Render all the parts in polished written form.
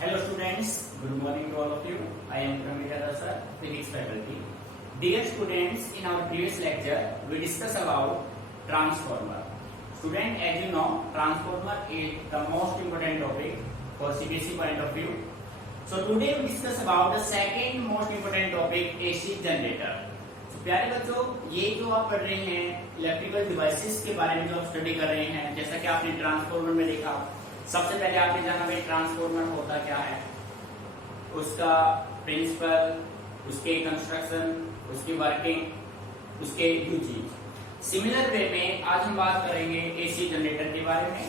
Hello students, good morning to all of you. I am Pramila Dasar, Physics faculty. Dear students, in our previous lecture, we discussed about transformer. Student, as you know, transformer is the most important topic for CBSE point of view. So today we discuss about the second most important topic, AC generator. So प्यारे बच्चों, ये जो आप पढ़ रहे हैं electrical devices के बारे में जो आप स्टडी कर रहे हैं, जैसा कि आपने ट्रांसफार्मर में देखा, सबसे पहले आपने जाना भाई ट्रांसफार्मर होता क्या है, उसका प्रिंसिपल, उसके कंस्ट्रक्शन, उसकी वर्किंग, उसके यूजेज। सिमिलर वे में आज हम बात करेंगे एसी जनरेटर के बारे में।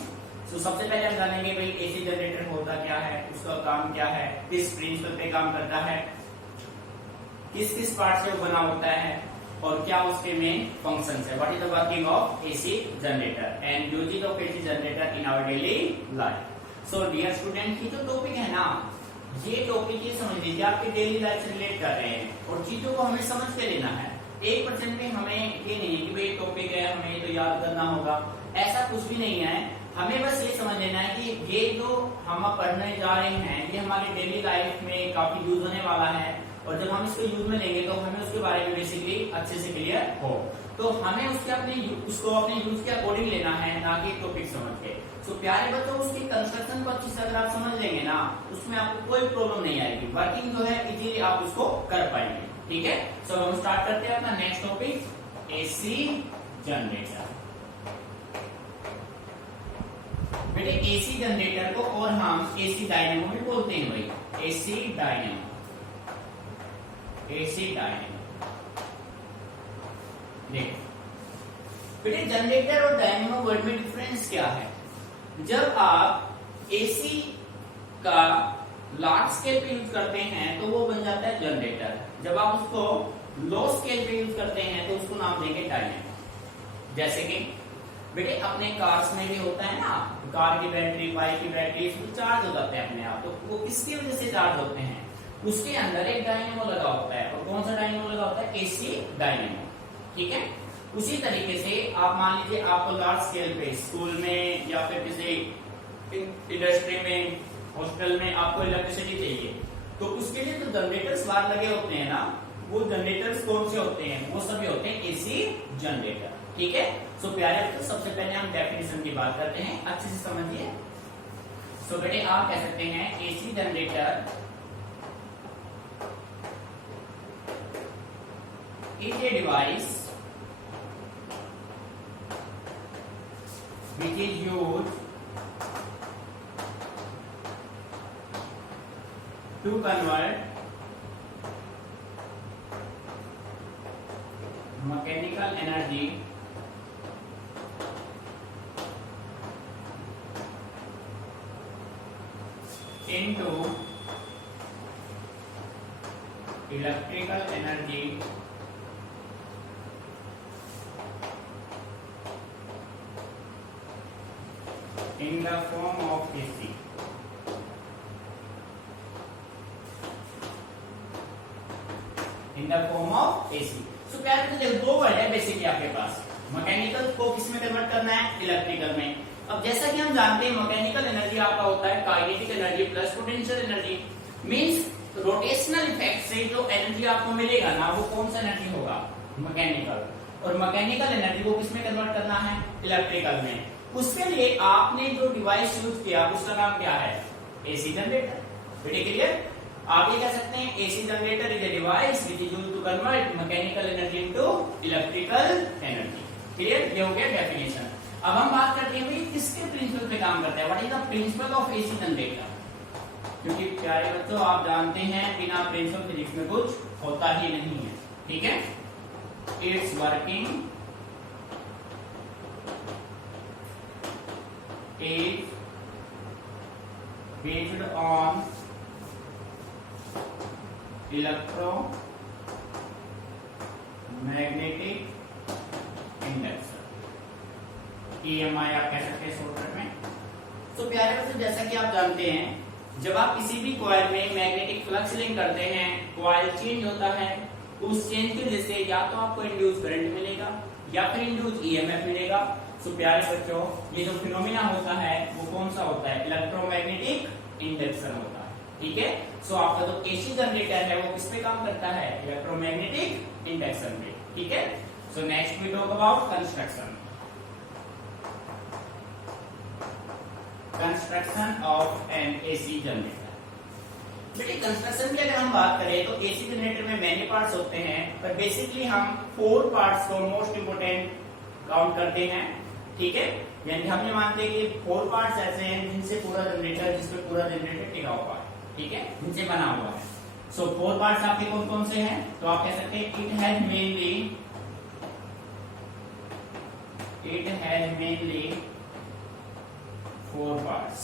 तो सबसे पहले हम जानेंगे भाई एसी जनरेटर होता क्या है, उसका काम क्या है, किस प्रिंसिपल पे काम करता है, किस किस पार्ट से वो बना होता है और क्या उसके मेन फंक्शंस है। What is the working of AC generator and uses of AC generator in our daily life. So dear student, ये जो टॉपिक है ना, ये टॉपिक ये समझ लीजिए आपके डेली लाइफ से रिलेट कर रहे हैं और चीजों को हमें समझ के लेना है। 1% में हमें ये नहीं है कि भाई टॉपिक है हमें तो याद करना होगा, ऐसा कुछ भी नहीं है। हमें बस ये समझ लेना है कि ये जो हम पढ़ने जा रहे हैं ये हमारे डेली लाइफ में काफी यूज होने वाला है और जब हम इसको यूज में लेंगे तो हमें उसके बारे में बेसिकली अच्छे से क्लियर हो। तो हमें उसको अपने यूज के अकॉर्डिंग लेना है, ना कि टॉपिक समझ के। तो प्यारे बच्चों, उसकी कंस्ट्रक्शन को अच्छी से अगर आप समझ लेंगे ना, उसमें आपको कोई प्रॉब्लम नहीं आएगी, वर्किंग जो है इजीली आप उसको कर पाएंगे। ठीक है, सो हम स्टार्ट करते हैं अपना नेक्स्ट टॉपिक, एसी जनरेटर। बेटे एसी जनरेटर को और हम एसी डायनेमो भी बोलते हैं भाई, एसी डायनेमो, एसी डायनेमो। देखो बेटे, जनरेटर और डायनेमो वर्ड में डिफरेंस क्या है। जब आप एसी का लार्ज स्केल पे यूज करते हैं तो वो बन जाता है जनरेटर, जब आप उसको लो स्केल पे यूज करते हैं तो उसको नाम देंगे डायनेमो। जैसे कि बेटे अपने कार्स में भी होता है ना, कार की बैटरी, बाइक की बैटरी, इसमें चार्ज हो जाते हैं अपने आप, तो वो किसकी वजह से चार्ज होते हैं, उसके अंदर एक डायनेमो लगा होता है। और कौन सा डायनेमो लगा होता है, एसी डायनेमो। ठीक है, उसी तरीके से आप मान लीजिए आपको लार्ज स्केल पे स्कूल में या फिर किसी इंडस्ट्री में, हॉस्पिटल में आपको इलेक्ट्रिसिटी चाहिए, तो उसके लिए जो जनरेटर्स बाहर लगे होते हैं ना, वो जनरेटर्स कौन से होते हैं, वो सभी होते हैं एसी जनरेटर। ठीक है, सो प्यारे बच्चों, सबसे पहले हम डेफिनेशन की बात करते हैं, अच्छे से समझिए। सो बेटे आप कह सकते हैं AC generator is a device which is used to convert mechanical energy into electrical energy in the form of AC. In the form of AC. So प्यारे तो देखो दो वर्ड है बेसिकली आपके पास, मैकेनिकल को किस में कन्वर्ट करना है, इलेक्ट्रिकल में। अब जैसा कि हम जानते हैं मैकेनिकल एनर्जी आपका होता है kinetic energy plus potential energy, means rotational effect से जो एनर्जी आपको मिलेगा ना, वो कौन सा एनर्जी होगा, मैकेनिकल। और मैकेनिकल एनर्जी को किस में कन्वर्ट करना है, इलेक्ट्रिकल में। उसके लिए आपने जो डिवाइस यूज किया उसका नाम क्या है, एसी जनरेटर। बेटे क्लियर, आप ये कह सकते हैं AC generator is a device which is used to convert mechanical energy into electrical energy. Clear, ये हो गया डेफिनेशन। अब हम बात करते हैं भाई किसके प्रिंसिपल पे काम करता है, what is the principle of AC generator. क्योंकि प्यारे बच्चों आप जानते हैं बिना प्रिंसिपल फिजिक्स में कुछ होता ही नहीं है। ठीक है, it's working is based on electromagnetic induction, EMI आप कह सकते हैं शॉर्टकट में। तो प्यारे बच्चों, जैसा कि आप जानते हैं जब आप किसी भी कॉइल में मैग्नेटिक फ्लक्स लिंक करते हैं, कॉइल चेंज होता है, उस चेंज की वजह से या तो आपको इंड्यूस करंट मिलेगा या फिर इंड्यूस ईएमएफ मिलेगा। तो प्यारे बच्चों, ये जो फिनोमिना होता है वो कौन सा होता है, इलेक्ट्रोमैग्नेटिक इंडक्शन होता है। ठीक है। सो आपका जो एसी जनरेटर है वो किस पे काम करता है, इलेक्ट्रोमैग्नेटिक इंडक्शन पे, ठीक है। So next we talk about construction of an AC generator. बेटे कंस्ट्रक्शन की अगर हम बात करें तो एसी जनरेटर में मैनी पार्ट्स होते हैं, पर बेसिकली हम 4 पार्ट्स को मोस्ट इंपोर्टेंट काउंट करते हैं, ठीक है। यानी हम ये मानते हैं कि 4 पार्ट्स ऐसे हैं जिनसे पूरा जनरेटर, जिसपे पूरा जनरेटर टिका हुआ है, ठीक है, जिनसे बना हुआ है। सो 4 पार्ट्स आपके कौन कौन से हैं, तो आप कह सकते हैं इट हैज मेनली 4 पार्ट्स,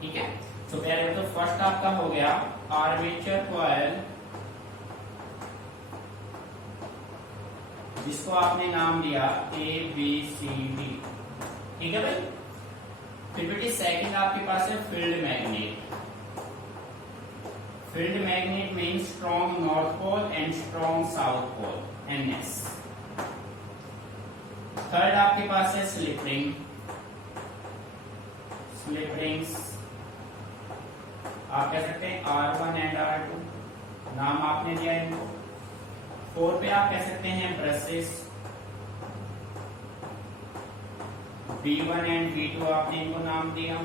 ठीक है। तो प्यारे बच्चों फर्स्ट आपका हो गया आर्मेचर कॉइल, जिसको आपने नाम दिया ABCD, ठीक है भाई। फिर बेटे सेकंड आपके पास है field magnet. Field magnet means strong north pole and strong south pole, NS। Third आपके पास है स्लिप रिंग। स्लिप रिंग्स आप कह सकते हैं R1 एंड R2, नाम आपने दिया इनको। 4 पे आप कह सकते हैं ब्रशेस, B1 एंड B2 आपने इनको नाम दिया,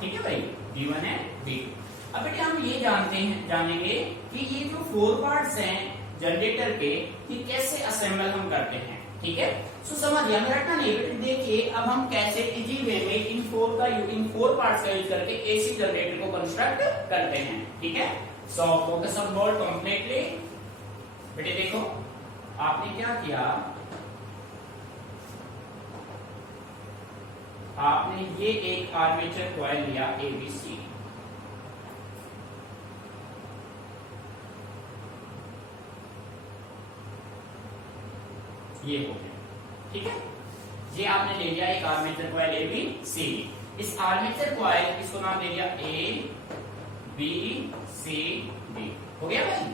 ठीक है भाई, B1 एंड B2। अब बेटे हम ये जानेंगे कि ये जो 4 पार्ट्स हैं जनरेटर के, ये कैसे असेंबल हम करते हैं, ठीक है। सो समझिए, हमें रखना नहीं बेटे। देखिए अब हम कैसे इजी वे में इन 4 पार्ट्स का यूज करके एसी जनरेटर को कंस्ट्रक्ट करते हैं, ठीक है। So focus on board completely. बेटे देखो आपने क्या किया, आपने ये एक आर्मेचर कॉइल लिया ABC, ये हो गया, ठीक है। ये आपने ले लिया एक आर्मेचर कॉइल ABC। इस आर्मेचर कॉइल, इसको नाम दे दिया ABCD, हो गया भाई।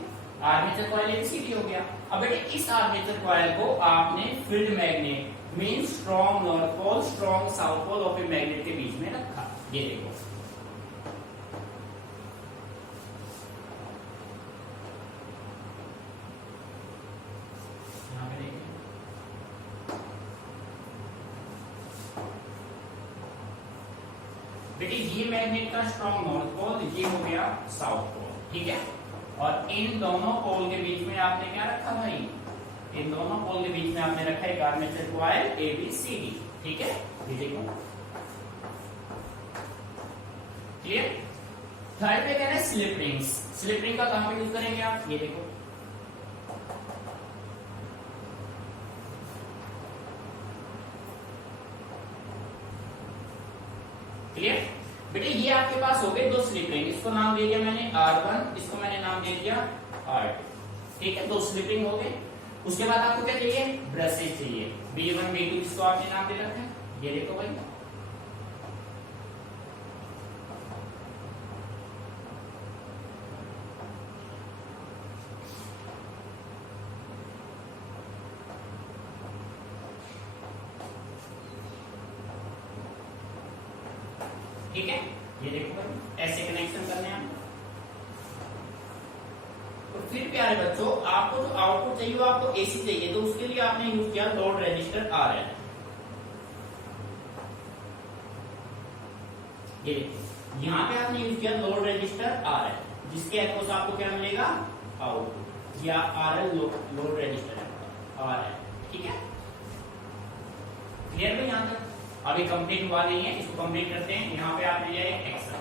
आर्मेचर कॉइल ABCD हो गया। अब बेटे इस आर्मेचर कॉइल को आपने field magnet mean strong north pole strong south pole of a magnet के बीच में रखा। ये देखो यहां पे देखिए, बेटे ये मैग्नेट का स्ट्रॉन्ग नॉर्थ पोल, ये हो गया साउथ पोल, ठीक है। और इन दोनों पोल के बीच में आपने क्या रखा भाई, इन दोनों पोल के बीच में आपने रखा है आर्मेचर कॉइल ABCD, ठीक है। ये देखो क्लियर। थर्ड पे कहना है स्लिप रिंग्स। स्लिप रिंग का कहां पे यूज करेंगे आप, ये देखो क्लियर। बेटे ये आपके पास हो गए 2 स्लिप रिंग, इसको नाम दे दिया मैंने R1, इसको मैंने नाम दे दिया R2, ठीक है। 2 स्लिप रिंग हो गए। उसके बाद आपको क्या चाहिए, ब्रशेस चाहिए, B1 B2, जिसको आपने नाम दे रखा है, ये देखो भाई। ठीक है, ये देखो भाई, ऐसे कनेक्शन करने हैं। तो फिर प्यारे बच्चों आपको जो आउटपुट चाहिए वो आपको एसी चाहिए, तो उसके लिए आपने यूज किया लोड रेजिस्टर RL। ये देखिए यहाँ पे आपने यूज किया लोड रेजिस्टर RL, जिसके अक्रॉस आपको क्या मिलेगा, आउटपुट, या RL लोड रेजिस्टर है RL, ठीक है। क्लियर भाई यहाँ तक। अभी कंप्लीट हुआ नहीं है, इसको कंप्लीट करते हैं। यहाँ पे आपने लिया है एक्सल,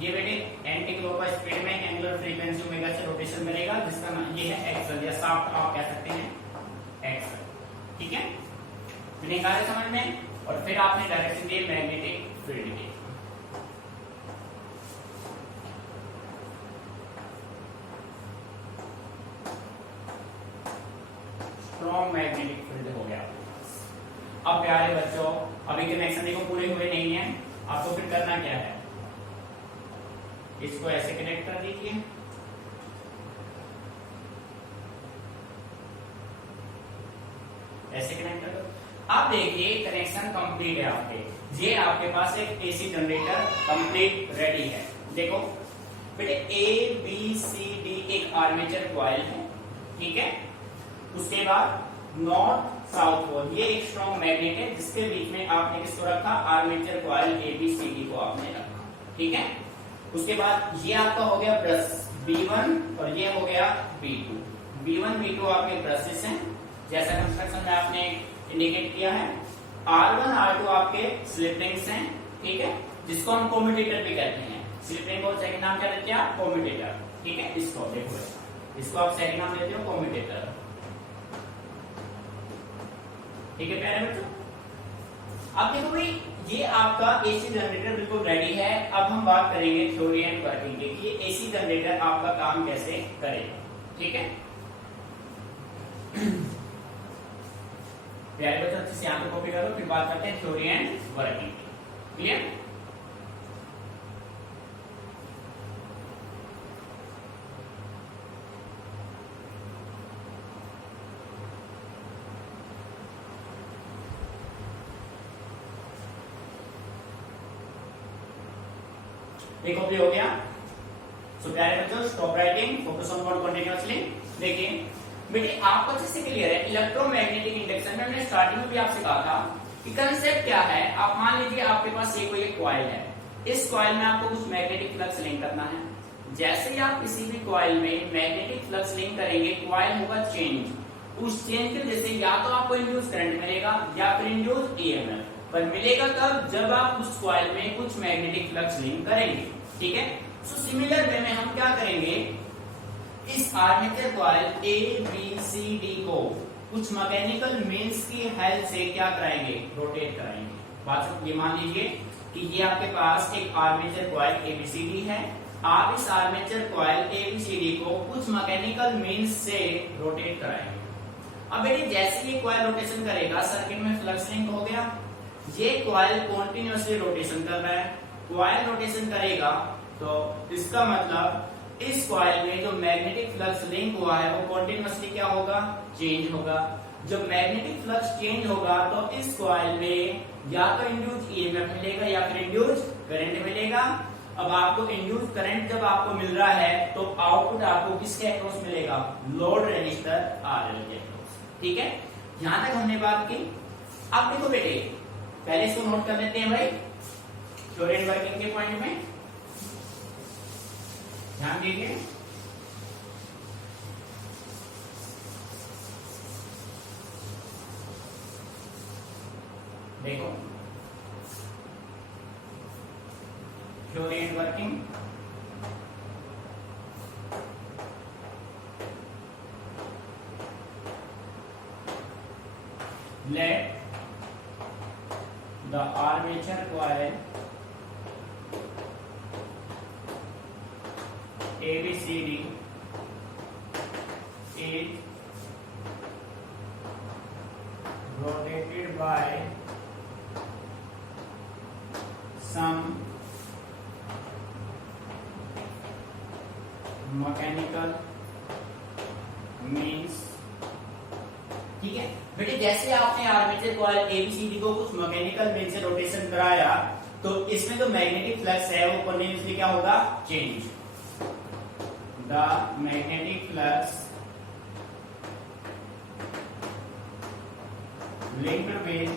ये बेटे एंटी क्लॉकवाइज स्पीड में एंगुलर फ्रीक्वेंसी ओमेगा से रोटेशन करेगा, जिसका नाम ये है एक्सल या शाफ्ट आप कह सकते हैं एक्सल, ठीक है। मीनिंग आ रहा है समझ में। और फिर आपने डायरेक्शन दी मैग्नेटिक फील्ड की, स्ट्रॉन्ग मैग्नेटिक फील्ड हो गया। अब प्यारे बच्चों अभी कनेक्शन देखो पूरे हुए नहीं है, आपको फिर करना क्या है, इसको ऐसे कनेक्ट कर दीजिए, ऐसे कनेक्ट कर दो। अब देखिए कनेक्शन कंप्लीट है आपके, ये आपके पास एक एसी जनरेटर कंप्लीट रेडी है। देखो बेटे ए बी सी डी एक आर्मेचर कॉइल है, ठीक है। उसके बाद नॉर्थ साउथ पोल, ये एक स्ट्रॉन्ग मैग्नेट है जिसके बीच में आपने किसको रखा, armature coil A B C D को आपने रखा, ठीक है। उसके बाद ये आपका हो गया ब्रश B1 और ये हो गया B2। B1 B2 आपके ब्रशेस हैं जैसा कंस्ट्रक्शन में आपने इंडिकेट किया है। R1 R2 आपके स्लिप रिंग्स हैं, ठीक है, जिसको हम कोम्यूटेटर भी कहते हैं। स्लिप रिंग को सेकंड नाम क्या देते हैं आप, कोम्यूटेटर, ठीक है। इसको देखो, इसको आप सेकंड नाम देते हो कोम्यूटेटर, ठीक है प्यारे बच्चों। अब देखो भाई ये आपका एसी जनरेटर बिल्कुल रेडी है। अब हम बात करेंगे थ्योरी एंड वर्किंग की कि ये एसी जनरेटर आपका काम कैसे करेगा, ठीक है प्यारे बच्चों। अच्छे से यहाँ पे कॉपी करो, फिर बात करते हैं थ्योरी एंड वर्किंग की। क्लियर? एक कॉपी हो गया। सो प्यारे बच्चों stop writing, focus on word continuously. देखिए बेटे आपको अच्छे से क्लियर है, इलेक्ट्रोमैग्नेटिक इंडक्शन में हमने स्टार्टिंग में भी आपसे कहा था कि कंसेप्ट क्या है। आप मान लीजिए आपके पास ये कोई एक कॉइल है, इस कॉइल में आपको कुछ मैग्नेटिक फ्लक्स लिंक करना है। जैसे ही आप किसी भी कॉइल में मैग्नेटिक फ्लक्स लिंक करेंगे, कॉइल होगा चेंज। उस चेंज की वजह से या तो आपको इंड्यूस करंट मिलेगा या फिर इंड्यूस ईएमएफ, पर मिलेगा कब, जब आप उस कॉइल में कुछ मैग्नेटिक फ्लक्स लिंक करेंगे, ठीक है। सो सिमिलर वे में हम क्या करेंगे, इस armature coil A B C D को कुछ मैकेनिकल मींस की हेल्प से क्या कराएंगे, रोटेट कराएंगे। बात ये मान लीजिए कि ये आपके पास एक आर्मेचर कॉइल एबीसीडी है, आप इस आर्मेचर कॉइल एबीसीडी को कुछ मैकेनिकल मींस से रोटेट कराएंगे। अब बेटे जैसे ये कॉइल रोटेशन करेगा, सर्किट में फ्लक्स लिंक हो गया, ये कॉइल कॉन्टिन्यूअसली रोटेशन कर रहा है। कॉइल रोटेशन करेगा तो इसका मतलब इस कॉइल में जो मैग्नेटिक फ्लक्स लिंक हुआ है वो कॉन्टिन्यूअसली क्या होगा, चेंज होगा। जब मैग्नेटिक फ्लक्स चेंज होगा तो इस कॉइल में या तो इंड्यूस ईएमएफ मिलेगा या फिर इंड्यूस करंट मिलेगा। अब आपको इंड्यूस करंट जब आपको मिल रहा है तो आउटपुट आपको किसके अक्रॉस मिलेगा, लोड रेजिस्टर आरएल के अक्रॉस, ठीक है। यहां तक हमने बात की। अब देखो बेटे पहले इसको नोट कर लेते हैं भाई, थ्योरी एंड वर्किंग के पॉइंट में ध्यान दीजिए। देखो theory and working, let the armature coil ABCD is rotated by some mechanical means, ठीक है बेटे। जैसे आपने आर्मेचर कॉइल एबीसीडी को कुछ मैकेनिकल मीन से रोटेशन कराया तो इसमें जो मैग्नेटिक फ्लक्स है वो कॉन्टिन्यूअसली क्या होगा, change. The magnetic flux linked with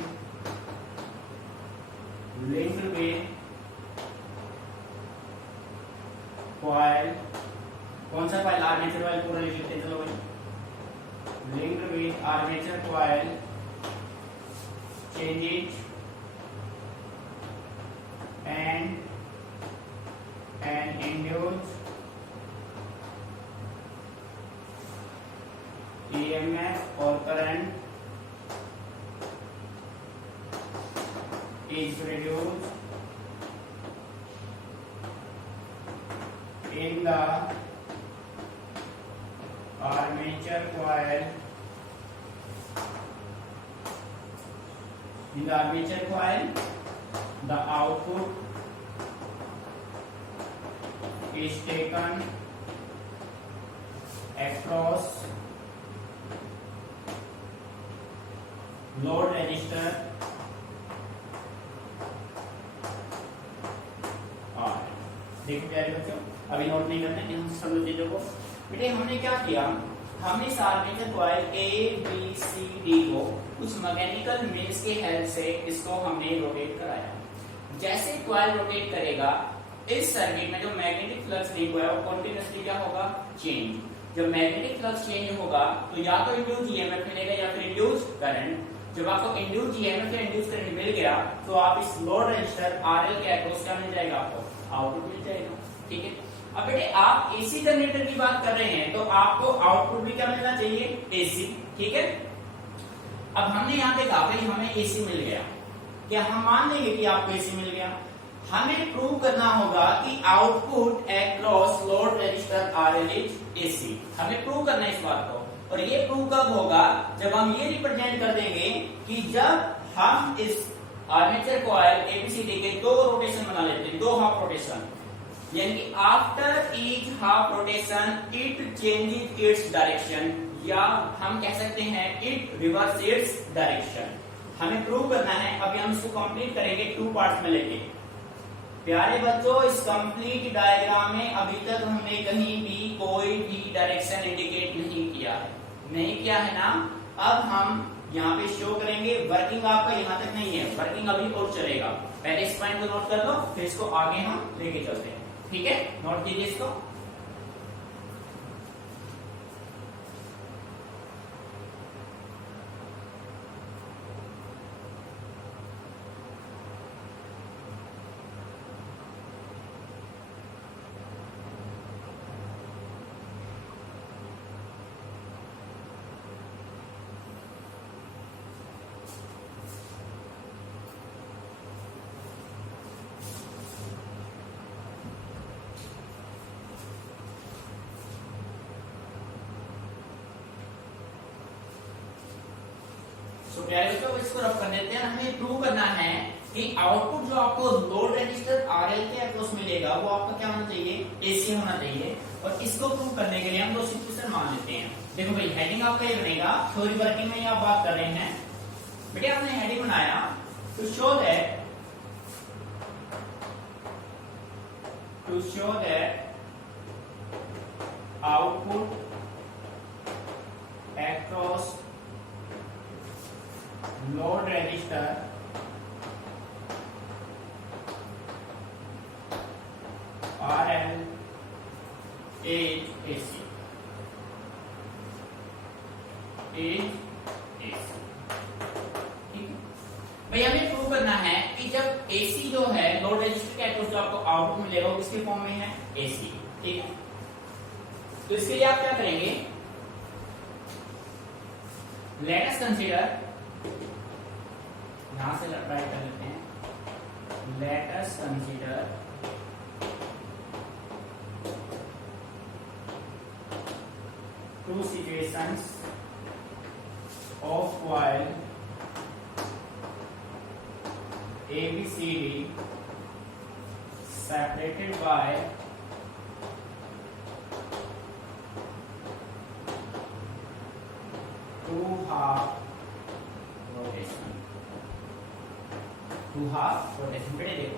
coil, कौन सा कॉइल, आर्मेचर कॉइल पूरा लिख लेते हैं, चलो भाई। linked with armature coil changes and induced EMF or current is produced in the armature coil. In the armature coil, the output is taken across load register और देखो प्यारे बच्चों, अभी नोट नहीं करते हैं, समझो चीजों को। बेटे हमने क्या किया, हमने इस armature coil A B C D को कुछ मैकेनिकल मीन्स की हेल्प से इसको हमने रोटेट कराया। जैसे कॉइल रोटेट करेगा, इस सर्किट में जो मैग्नेटिक फ्लक्स लिंक है वो कंटीन्यूअसली क्या होगा, चेंज। जब मैग्नेटिक फ्लक्स चेंज होगा तो या तो इंड्यूस ईएमएफ मिलेगा या फिर इंड्यूस करंट। जब आपको इंड्यूस ईएमएफ या इंड्यूस करंट मिल गया तो आप इस लोड रजिस्टर आरएल के अक्रॉस क्या मिल जाएगा, आपको आउटपुट मिल जाएगा। ठीक है, अब बेटे आप एसी जनरेटर की बात कर रहे हैं तो आपको आउटपुट भी क्या मिलना चाहिए, एसी। ठीक है, अब हमने यहाँ देखा भाई हमें एसी मिल गया, क्या हम मान लेंगे कि आपको एसी मिल गया? हमें प्रूव करना होगा कि output across load register RL is AC. हमें प्रूव करना है इस बात को, और ये प्रूव कब होगा, जब हम ये रिप्रेजेंट कर देंगे कि जब हम इस आर्मेचर कॉइल एबीसीडी के दो रोटेशन बना लेते हैं, दो हाफ रोटेशन, यानी कि after each half rotation it changes its direction, या हम कह सकते हैं इट रिवर्स इट्स डायरेक्शन। हमें प्रूव करना है। अभी हम इसको कंप्लीट करेंगे टू पार्ट्स में लेके। प्यारे बच्चों, इस कंप्लीट डायग्राम में अभी तक हमने कहीं भी कोई भी डायरेक्शन इंडिकेट नहीं किया है, नहीं किया है ना। अब हम यहाँ पे शो करेंगे। वर्किंग आपका यहाँ तक नहीं है, वर्किंग अभी और चलेगा। पहले इस पॉइंट को नोट कर लो, फिर इसको आगे हम लेके चलते हैं। ठीक है, नोट कीजिए इसको। तो प्यारे बच्चों इसको रफ कर देते हैं। हमें प्रूव करना है कि आउटपुट जो आपको लोड रजिस्टर आरएल के अक्रॉस मिलेगा वो आपका क्या होना चाहिए, एसी होना चाहिए। और इसको प्रूव करने के लिए हम दो सिचुएशन मान लेते हैं। देखो भाई हेडिंग आपका ये बनेगा, थ्योरी वर्किंग में आप बात कर रहे हैं। बेटे आपने हेडिंग बनाया to show that output across load register RL is AC भाई हमें प्रूव करना है कि जब AC जो है लोड रजिस्टर के अक्रॉस जो आपको आउटपुट मिलेगा वो किसके फॉर्म में है, AC। ठीक है, तो इसके लिए आप क्या करेंगे, लेट अस कंसीडर, यहां से ट्राई कर लेते हैं, let us consider two situations of coil ABCD separated by two half rotation। बेटे देखो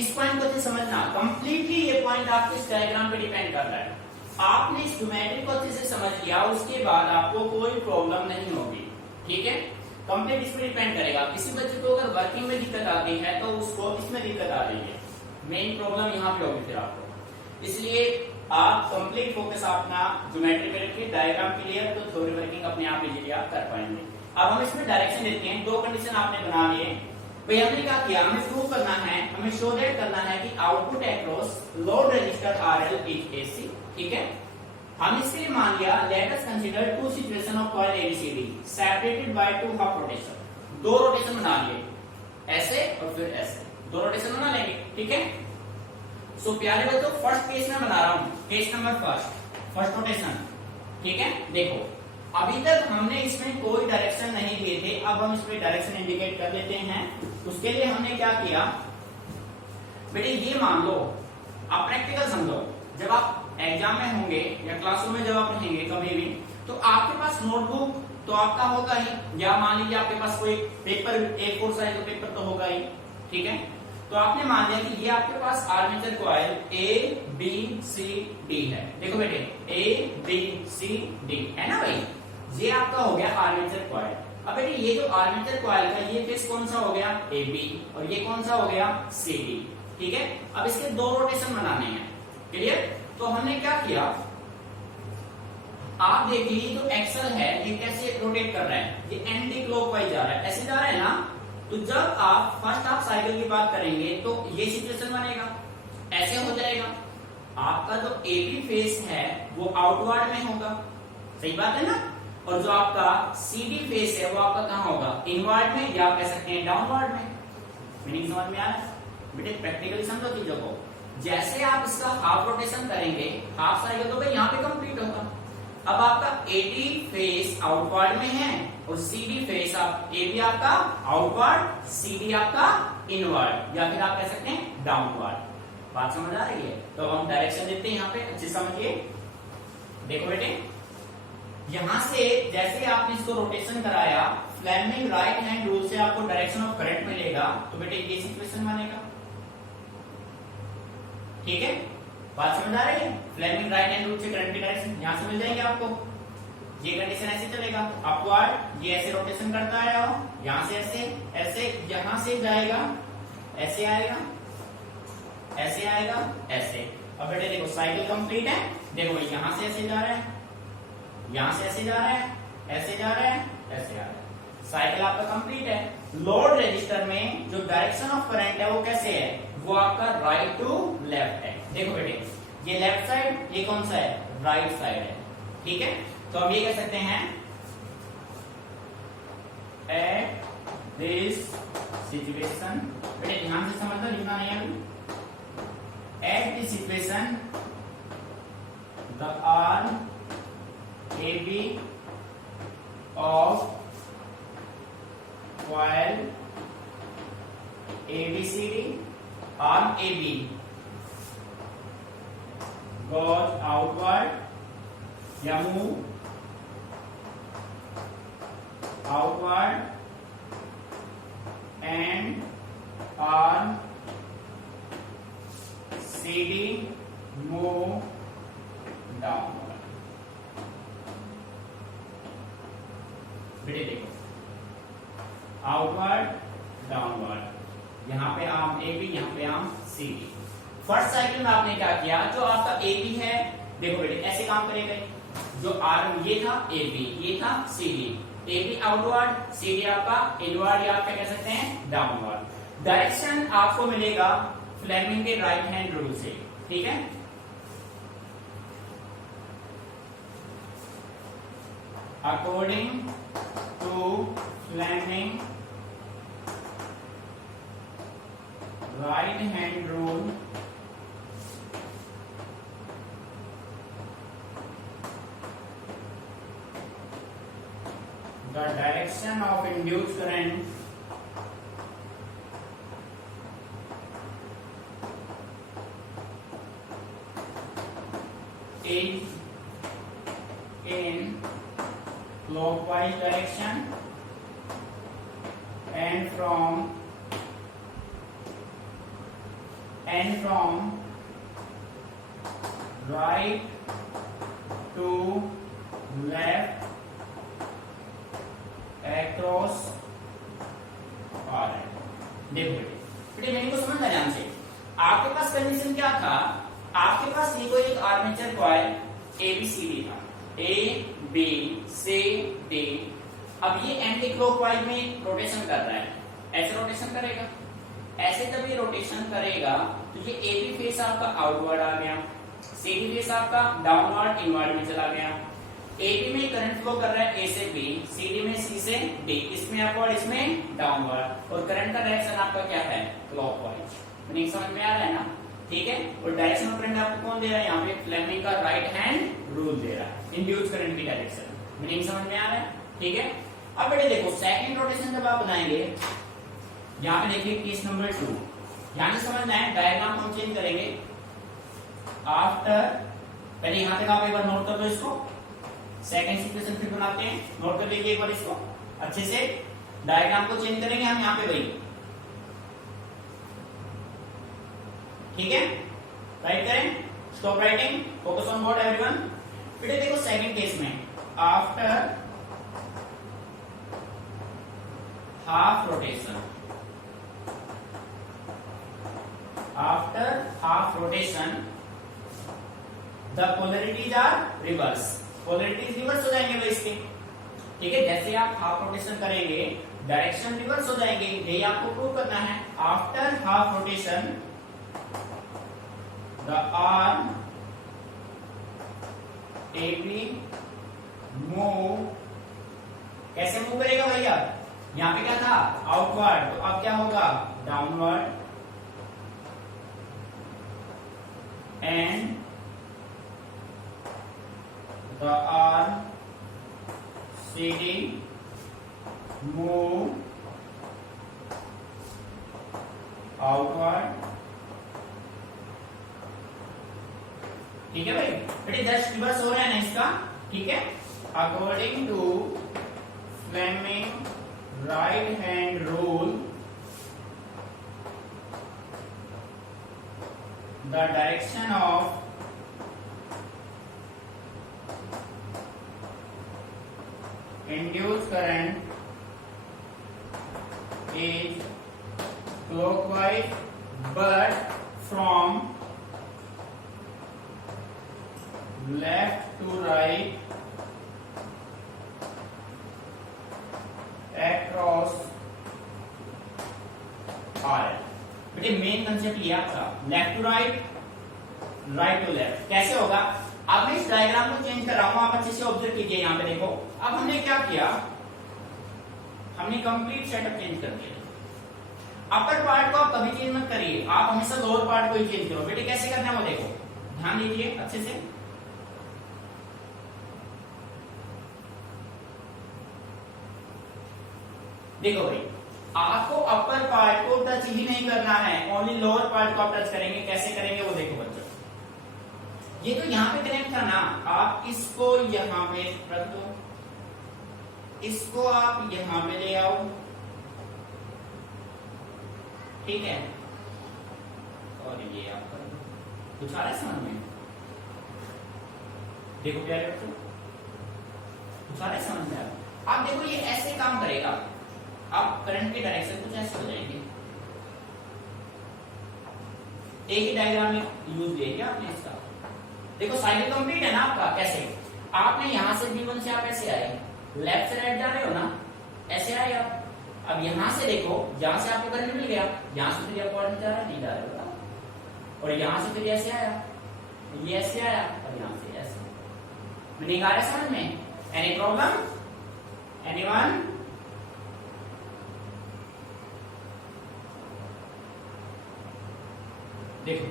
इस पॉइंट को अच्छे समझना, कंप्लीटली ये पॉइंट आपके इस डायग्राम पे डिपेंड कर रहा है। आपने इस ज्योमेट्री को अच्छे से समझ लिया, उसके बाद आपको कोई प्रॉब्लम नहीं होगी। ठीक है, कंप्लीट इस पे डिपेंड करेगा। किसी बच्चे को अगर वर्किंग में दिक्कत आती है तो उसको इसमें दिक्कत आ रही है, मेन प्रॉब्लम यहाँ पे होगी फिर आपको। इसलिए आप कंप्लीट फोकस अपना ज्योमेट्री पे रखिए, डायग्राम क्लियर तो थ्योरी वर्किंग अपने आप इजीली आप कर पाएंगे। अब हम इसमें डायरेक्शन देते हैं। दो कंडीशन आपने बना लिए भाई, हमने क्या किया, हमें प्रूव करना है, हमें शो दैट करना है कि output across load register RL is AC. ठीक है, हम इसके लिए मान लिया let us consider two situation of coil ABCD separated by two half rotation. दो रोटेशन बना लिए, ऐसे और फिर ऐसे, दो रोटेशन बना लेंगे। ठीक है, सो प्यारे बच्चों फर्स्ट केस में बना रहा हूं, केस नंबर फर्स्ट रोटेशन। ठीक है, देखो अभी तक हमने इसमें कोई डायरेक्शन नहीं दिए थे, अब हम इसमें डायरेक्शन इंडिकेट कर देते हैं। उसके लिए हमने क्या किया बेटे, ये मान लो आप प्रैक्टिकल समझो, जब आप एग्जाम में होंगे या क्लासरूम में जब आप रहेंगे कभी भी, तो आपके पास नोटबुक तो आपका होगा ही, या मान लीजिए आपके पास कोई पेपर A4 साइज का पेपर तो होगा ही, ठीक है। तो आपने मान लिया कि ये आपके पास आर्मेचर कॉइल ABCD है। देखो बेटे ABCD है ना भाई, ये आपका हो गया आर्मेचर कॉइल। अब बेटे ये जो आर्मेचर कॉइल का ये फेस कौन सा हो गया AB, और ये कौन सा हो गया CD, ठीक है। अब इसके दो रोटेशन बनाने हैं, क्लियर। तो हमने क्या किया, आप देख लीजिए जो एक्सल है ये कैसे रोटेट कर रहा है, ये एंटी क्लॉकवाइज जा रहा है, ऐसे जा रहा है ना। तो जब आप फर्स्ट हाफ साइकिल की बात करेंगे तो ये सिचुएशन बनेगा, ऐसे हो जाएगा। आपका जो AB फेस है वो आउटवर्ड में होगा, सही बात है ना। और जो आपका CD फेस है वो आपका कहां होगा, इनवर्ड में, या आप कह सकते हैं डाउनवर्ड में। मीनिंग समझ में आ रहा है बेटे, प्रैक्टिकली समझो चीजों को। जैसे आप इसका हाफ रोटेशन करेंगे, हाफ साइकिल तो भाई यहाँ पे कंप्लीट होगा। अब आपका AB फेस आउटवर्ड में है और CD फेस AB आपका आउटवर्ड, CD आपका इनवर्ड, या फिर आप कह सकते हैं डाउनवर्ड। बात समझ आ रही है। तो हम डायरेक्शन देते हैं यहाँ पे, अच्छे समझिए। देखो बेटे, यहां से जैसे आपने इसको रोटेशन कराया, फ्लेमिंग राइट हैंड रूल से आपको डायरेक्शन ऑफ करंट मिलेगा। तो बेटे ये सिचुएशन बनेगा, ठीक है। बात समझ आ रही है। फ्लेमिंग राइट हैंड रूल से करंट की डायरेक्शन यहां से मिल जाएंगे आपको। ये कंडीशन ऐसे चलेगा, अपवर्ड, ये ऐसे रोटेशन करता है, यहां से ऐसे, ऐसे यहां से जाएगा, ऐसे आएगा, ऐसे आएगा, ऐसे। अब बेटे देखो साइकिल कंप्लीट है। देखो भाई यहां से ऐसे जा रहा है, यहां से ऐसे जा रहा है, ऐसे जा रहा है, ऐसे आ रहा है। साइकिल आपका कंप्लीट है। लोड रजिस्टर में जो डायरेक्शन ऑफ करंट है वो कैसे है, वो आपका राइट टू लेफ्ट है। देखो बेटे, ये लेफ्ट साइड, ये कौन सा है, राइट साइड है, ठीक है। तो हम ये कह सकते हैं, एट दिस सिचुएशन, बेटे ध्यान से समझना, लिखना नहीं है अभी। At this situation the arm AB of coil ABCD, arm AB goes outward या move outward and arm CD move downward। बेटे देखो, आउटवर्ड डाउनवर्ड, यहाँ पे आर्म AB, यहाँ पे आर्म CD। फर्स्ट साइकिल में आपने क्या किया, जो आपका AB है, देखो बेटे ऐसे काम करेगा। जो आर्म ये था AB, ये था CD, AB आउटवर्ड, CD आपका इनवर्ड, या आप क्या कह सकते हैं डाउनवर्ड। डायरेक्शन आपको मिलेगा फ्लेमिंग के राइट हैंड रूल से, ठीक है। According to Fleming right hand rule, the direction of induced current is in clockwise direction and from right to left across R। देखो बेटे मेरे को समझना ध्यान से। आपके पास कंडीशन क्या था, आपके पास ये कोई एक आर्मेचर कॉइल ABCD था, ABCD। अब ये एंटी क्लॉकवाइज में रोटेशन कर रहा है, ऐसे रोटेशन करेगा, ऐसे जब ये रोटेशन करेगा तो ये AB फेस आपका आउटवर्ड आ गया, CD फेस आपका डाउनवर्ड इनवर्ड में चला गया। AB में करंट फ्लो कर रहा है A से B, CD में C से D, इसमें अपवर्ड इसमें डाउनवर्ड, और करंट का डायरेक्शन आपका क्या है क्लॉकवाइज। मीनिंग समझ में आ रहा है ना, ठीक है। और डायरेक्शन ऑफ करंट आपको कौन दे रहा है, यहाँ पे फ्लेमिंग का राइट हैंड रूल दे रहा है, इंड्यूस करंट की डायरेक्शन। मीनिंग समझ में आ रहा है, ठीक है। अब बेटे देखो सेकंड रोटेशन जब आप बनाएंगे, यहाँ पे देखिए केस नंबर 2, यहाँ से समझना है, डायग्राम हम चेंज करेंगे। आफ्टर, पहले यहाँ तक आप एक बार नोट कर लो इसको। सेकंड सिचुएशन फिर बनाते हैं, नोट कर लीजिए एक बार इसको अच्छे से। डायग्राम को चेंज करेंगे हम यहाँ पे वही, ठीक है। राइट करें, stop writing, focus on what everyone. फिर देखो सेकंड केस में after half rotation, after half rotation the polarities are reverse, polarities reverse हो जाएंगे भाई इसके, ठीक है। जैसे आप हाफ रोटेशन करेंगे डायरेक्शन रिवर्स हो जाएंगे, यही आपको प्रूव करना है। After half rotation the arm AB move, कैसे मूव करेगा भैया, यहाँ पे क्या था आउटवर्ड, तो अब क्या होगा downward, and the arm CD move outward, ठीक है भाई। बेटे जस्ट रिवर्स हो रहा है ना इसका, ठीक है। According to Fleming right hand rule the direction of induced current is clockwise but from left to right across R। बेटे मेन कंसेप्ट ये आपका left to right, right to left कैसे होगा। अब मैं इस डायग्राम को चेंज कर रहा हूं, आप अच्छे से ऑब्जर्व कीजिए। यहाँ पे देखो, अब हमने क्या किया, हमने कंप्लीट सेटअप चेंज कर दिया। अपर पार्ट को आप कभी चेंज मत करिए, आप हमेशा लोअर पार्ट को ही चेंज करो। बेटे कैसे करना है वो देखो, ध्यान दीजिए अच्छे से। देखो भाई, आपको अपर पार्ट को टच ही नहीं करना है, ओनली लोअर पार्ट को आप टच करेंगे। कैसे करेंगे वो देखो बच्चों, ये तो यहाँ पे कनेक्ट था ना, आप इसको यहाँ पे रख दो, इसको आप यहाँ पे ले आओ, ठीक है, और ये आप कर दो। कुछ आ रहा है समझ में, देखो क्या बच्चों, कुछ आ रहा है समझ में। आप देखो ये ऐसे काम करेगा, आप करंट की डायरेक्शन कुछ ऐसे हो जाएंगे। एक ही डायग्राम में यूज किया आपने इसका। देखो साइकिल कंप्लीट है ना आपका। कैसे, आपने यहां से B1 से आप ऐसे आए, लेफ्ट से राइट जा रहे हो ना, ऐसे आए आप। अब यहां से देखो, जहां से आपको करंट मिल गया, यहां से फिर पॉइंट जा रहा है, नहीं जा रहा है, और यहां से फिर ऐसे आया, ये ऐसे आया, और यहां से ऐसे। मीनिंग आ रहा है समझ में? Any problem, anyone? देखो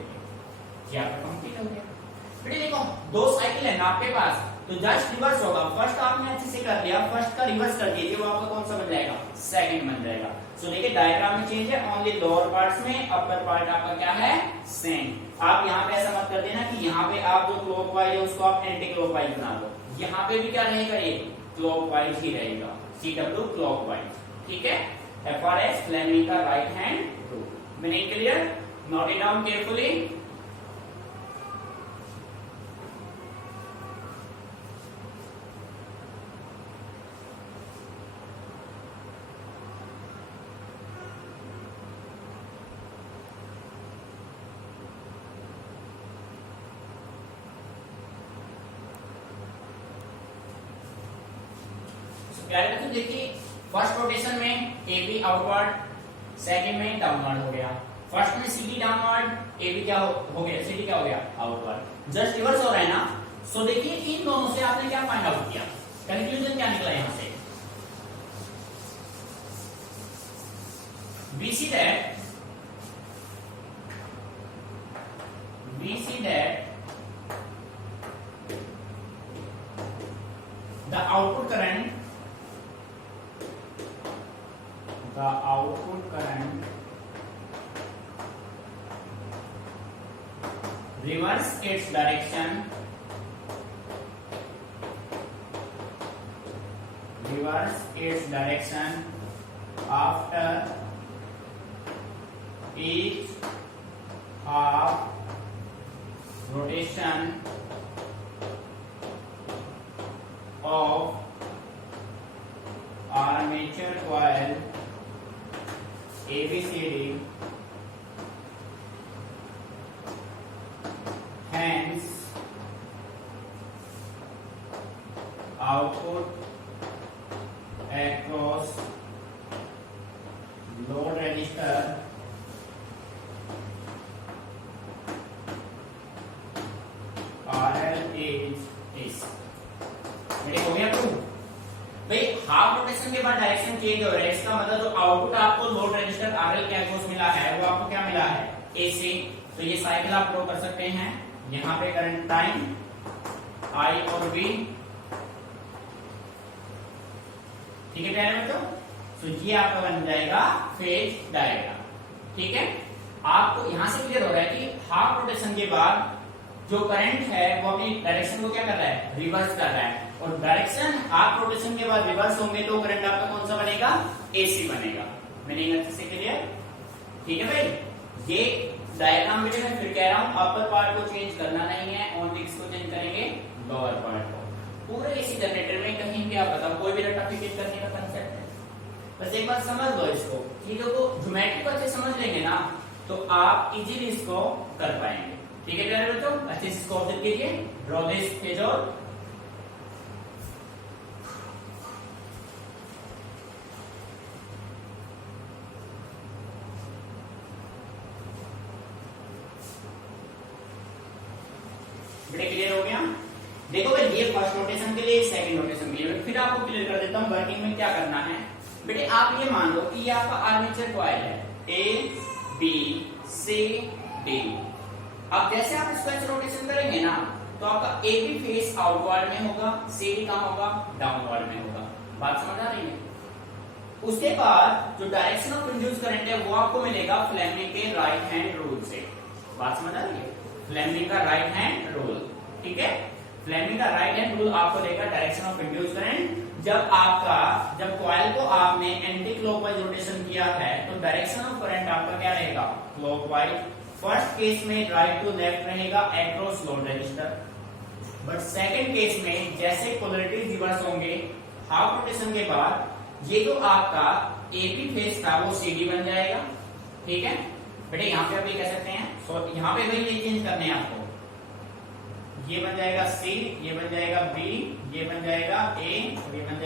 ये आपका कंप्लीट हो गया। फिर देखो दो साइकिल है ना आपके पास, तो जस्ट रिवर्स होगा। फर्स्ट आपने अच्छे से कर लिया, फर्स्ट का रिवर्स कर दीजिए, वो आपका कौन सा बन जाएगा, सेकंड बन जाएगा। सो देखिए डायग्राम में चेंज है, ओनली लोअर पार्ट्स में, अपर पार्ट आपका क्या है, सेम। आप यहाँ पे ऐसा मत कर देना कि यहाँ पे आप जो क्लॉकवाइज है उसको आप एंटी क्लॉकवाइज बना दो। यहाँ पे भी क्या रहेगा, ये क्लॉकवाइज ही रहेगा, CW क्लॉकवाइज, ठीक है। FRS फ्लेमिंग का right hand rule. Meaning clear? Note it down carefully. प्यारे बच्चों देखिए, फर्स्ट रोटेशन में AB आउटवर्ड, सेकंड में डाउनवर्ड हो गया। फर्स्ट में CD डाउनवर्ड, AB क्या हो गया, CD क्या हो गया, आउटवर्ड। जस्ट रिवर्स हो रहा है ना। सो देखिए इन दोनों से आपने क्या फाइंड आउट किया, कंक्लूजन क्या निकला यहां से, we see that the output current reverse its direction reverse its direction after each half rotation of armature coil ABCD, hence output across load register RL is this। बेटे हो गया prove. भाई half rotation के बाद direction change हो रहा है, इसका मतलब जो आउटपुट आपको लोड रेजिस्टर आरएल के अक्रॉस मिला है वो आपको क्या मिला है, एसी। तो ये साइकिल आप ड्रॉ कर सकते हैं। यहाँ पे करंट टाइम आई और वी, ठीक है प्यारे बच्चों। तो ये आपका बन जाएगा फेज डायग्राम। ठीक है, आपको यहां से क्लियर हो रहा है कि हाफ रोटेशन के बाद जो करंट है वो अपनी डायरेक्शन को क्या कर रहा है, रिवर्स कर रहा है। और डायरेक्शन हाफ रोटेशन के बाद रिवर्स होंगे तो करंट आपका कौन सा बनेगा, एसी बनेगा। मैंने अच्छे से क्लियर, ठीक है भाई। ये डायग्राम बेटे मैं फिर कह रहा हूं, अपर पार्ट को चेंज करना नहीं है, ओनली इसको चेंज करेंगे, लोअर पार्ट को। पूरे एसी जनरेटर में कहीं भी आप बताओ, कोई भी रेक्टिफिकेट करने का कंसेप्ट है, बस एक बार समझ लो इसको। चीजों को ज्योमेट्री को अच्छे समझ लेंगे ना तो आप इजीली इसको कर पाएंगे। ठीक है प्यारे बच्चों, अच्छे से इसको ऑब्जर्व कीजिए। Draw this phasor. बेटे क्लियर हो गया। देखो भाई ये फर्स्ट रोटेशन के लिए, सेकंड रोटेशन के लिए। फिर आपको क्लियर कर देता हूं वर्किंग में क्या करना है। बेटे आप ये मान लो कि ये आपका आर्मेचर कॉइल है, ए बी सी डी। अब जैसे आप इसको ऐसे रोटेशन करेंगे ना तो आपका ए बी फेस आउटवर्ड में होगा, सी डी कहां होगा, डाउनवर्ड में होगा। बात समझ आ रही है। उसके बाद जो डायरेक्शन ऑफ इंड्यूस करंट है वो आपको मिलेगा फ्लेमिंग के राइट हैंड रूल से। बात समझ आ रही है, फ्लेमिंग का राइट हैंड रूल। ठीक है, फ्लेमिंग का राइट हैंड रूल आपको देगा डायरेक्शन ऑफ इंड्यूस करंट। जब कॉइल को आपने एंटी क्लॉकवाइज रोटेशन किया है तो डायरेक्शन ऑफ करंट आपका क्या रहेगा, क्लॉकवाइज। फर्स्ट केस में राइट टू लेफ्ट रहेगा across load register, but second case में जैसे पोलैरिटी रिवर्स होंगे हाफ रोटेशन के बाद, ये जो आपका एपी फेस था वो सीडी बन जाएगा। ठीक है बेटे, यहाँ पे आप ये कह सकते हैं, यहाँ पे भाई ये चेंज करने हैं आपको, ये बन जाएगा सी, ये बन जाएगा बी, ये बन जाएगा ए, ये बन जाएगा